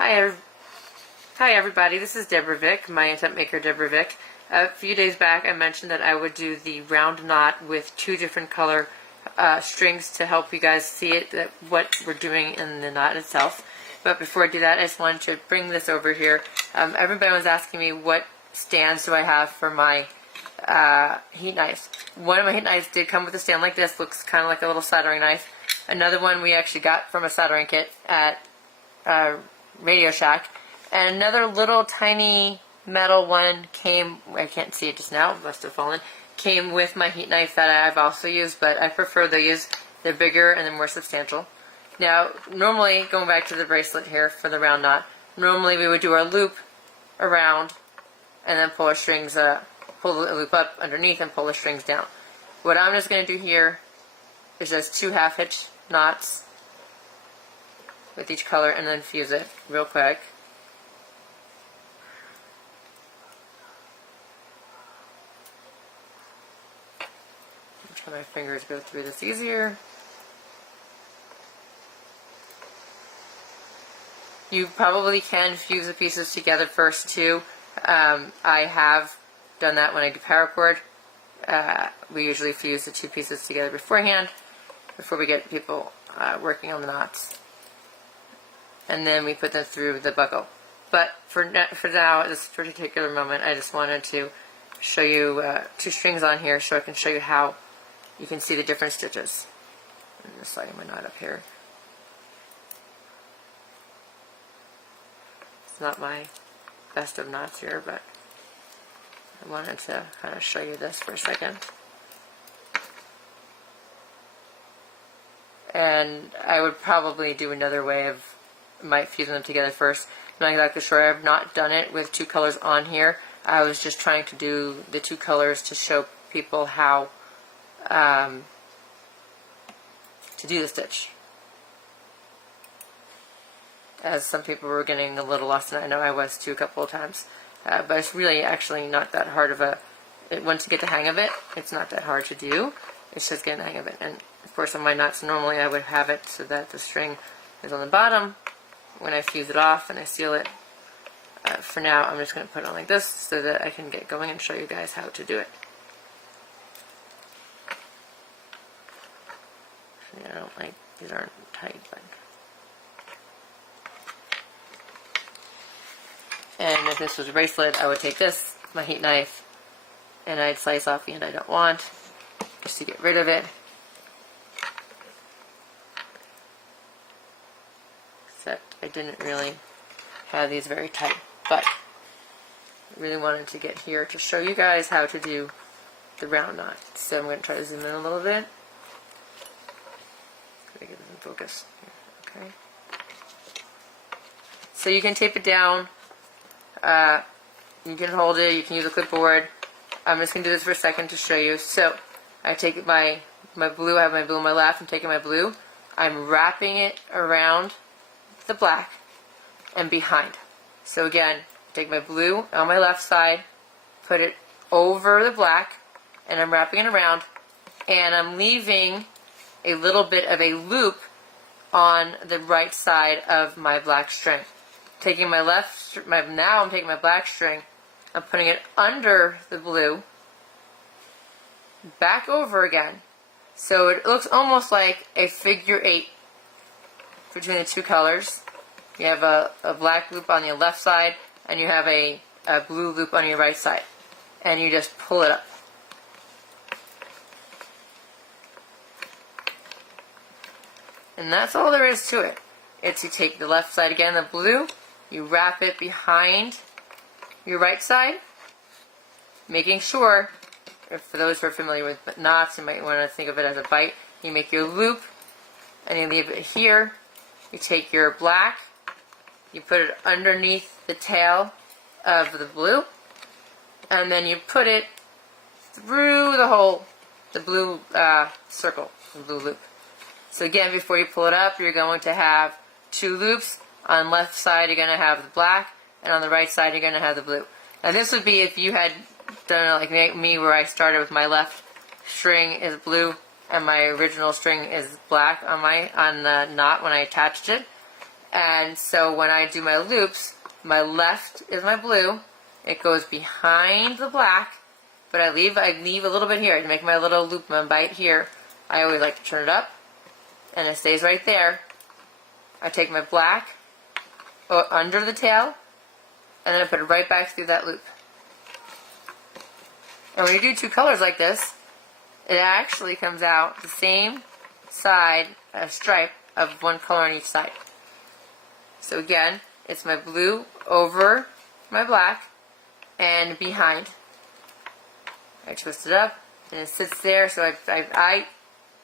Hi, hi everybody. This is Deborah Vick, my intent maker Deborah Vick. A few days back, I mentioned that I would do the round knot with two different color strings to help you guys see it, what we're doing in the knot itself. But before I do that, I just wanted to bring this over here. Everybody was asking me what stands do I have for my heat knives. One of my heat knives did come with a stand like this. Looks kind of like a little soldering knife. Another one we actually got from a soldering kit at Radio Shack. And another little tiny metal one came, I can't see it just now, it must have fallen, came with my heat knife that I've also used, but I prefer these. They're bigger and they're more substantial. Now, normally, going back to the bracelet here for the round knot, normally we would do our loop around and then pull our strings, pull the loop up underneath and pull the strings down. What I'm just going to do here is just 2 half-hitch knots with each color and then fuse it real quick. Try my fingers go through this easier. You probably can fuse the pieces together first too. I have done that when I do paracord. We usually fuse the two pieces together beforehand before we get people working on the knots. And then we put them through the buckle. But for now, at this particular moment, I just wanted to show you 2 strings on here so I can show you how you can see the different stitches. I'm just sliding my knot up here. It's not my best of knots here, but I wanted to kind of show you this for a second. And I would probably do another way of, might fuse them together first. I'm not exactly sure. I've not done it with 2 colors on here. I was just trying to do the 2 colors to show people how to do the stitch. As some people were getting a little lost, and I know I was too a couple of times. But it's really actually not that hard of a, once you get the hang of it, it's not that hard to do. It's just getting the hang of it. And of course on my knots normally I would have it so that the string is on the bottom when I fuse it off and I seal it. For now I'm just going to put it on like this so that I can get going and show you guys how to do it. I don't like, these aren't tight, but. And if this was a bracelet, I would take this, my heat knife, and I'd slice off the end I don't want, just to get rid of it. Except I didn't really have these very tight, but I really wanted to get here to show you guys how to do the round knot. So I'm going to try to zoom in a little bit. Get this in focus. Okay. So you can tape it down. You can hold it. You can use a clipboard. I'm just going to do this for a second to show you. So I take my blue. I have my blue on my left. I'm taking my blue. I'm wrapping it around the black and behind. So again, take my blue on my left side, put it over the black, and I'm wrapping it around, and I'm leaving a little bit of a loop on the right side of my black string. Taking my now I'm taking my black string, I'm putting it under the blue, back over again, so it looks almost like a figure 8 between the 2 colors. You have a black loop on your left side, and you have a blue loop on your right side, and you just pull it up. And that's all there is to it. It's you take the left side again, the blue, you wrap it behind your right side, making sure, for those who are familiar with knots, you might want to think of it as a bite. You make your loop, and you leave it here. You take your black, you put it underneath the tail of the blue, and then you put it through the blue circle, the blue loop. So again, before you pull it up, you're going to have 2 loops. On the left side, you're going to have the black, and on the right side, you're going to have the blue. Now this would be if you had done it like me, where I started with my left string is blue, and my original string is black on the knot when I attached it. And so when I do my loops, my left is my blue. It goes behind the black, but I leave a little bit here to make my little loop, my bite here. I always like to turn it up, and it stays right there. I take my black under the tail, and then I put it right back through that loop. And when you do two colors like this, it actually comes out the same side, a stripe of one color on each side. So again, it's my blue over my black and behind. I twist it up and it sits there, so I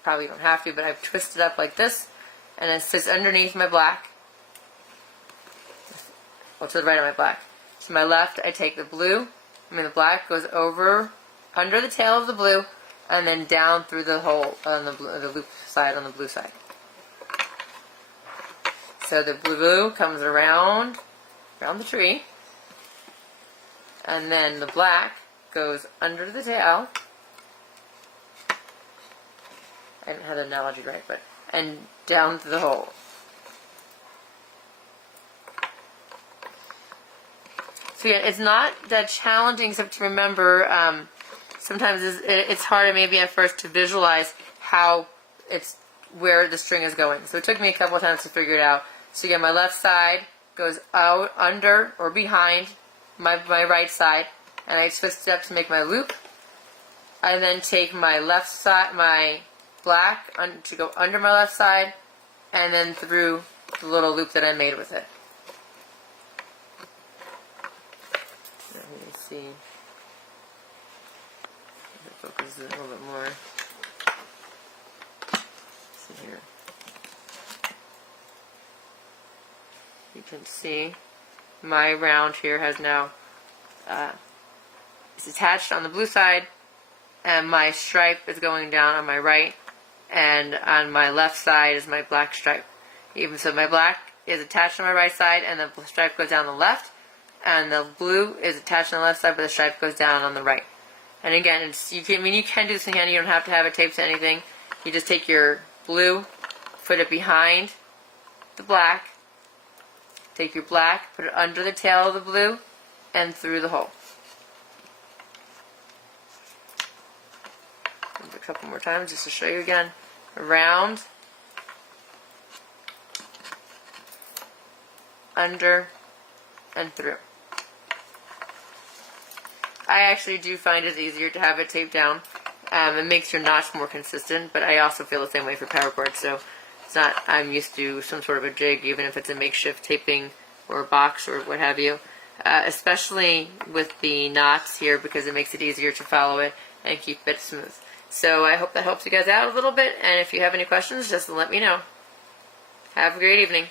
probably don't have to, but I've twisted up like this, and it sits underneath my black, well, to the right of my black. To my left, I take the black goes over, under the tail of the blue, and then down through the hole on the loop side on the blue side. So the blue comes around the tree, and then the black goes under the tail. I didn't have the analogy right, and down through the hole. So yeah, it's not that challenging, except to remember, sometimes it's harder maybe at first to visualize where the string is going. So it took me a couple of times to figure it out. So again, my left side goes out under or behind my right side, and I twist it up to make my loop. I then take my left side, my black, to go under my left side, and then through the little loop that I made with it. Let me see. Focus it a little bit more. Let's see here. You can see my round here has now it's attached on the blue side, and my stripe is going down on my right, and on my left side is my black stripe. Even so, my black is attached on my right side, and the stripe goes down the left, and the blue is attached on the left side, but the stripe goes down on the right. And again, you can do this in hand. You don't have to have it taped to anything. You just take your blue, put it behind the black, take your black, put it under the tail of the blue, and through the hole. A couple more times just to show you again. Around, under, and through. I actually do find it easier to have it taped down. It makes your notch more consistent, but I also feel the same way for paracord, so it's not, I'm used to some sort of a jig, even if it's a makeshift taping or a box or what have you, especially with the knots here, because it makes it easier to follow it and keep it smooth. So I hope that helps you guys out a little bit, and if you have any questions, just let me know. Have a great evening.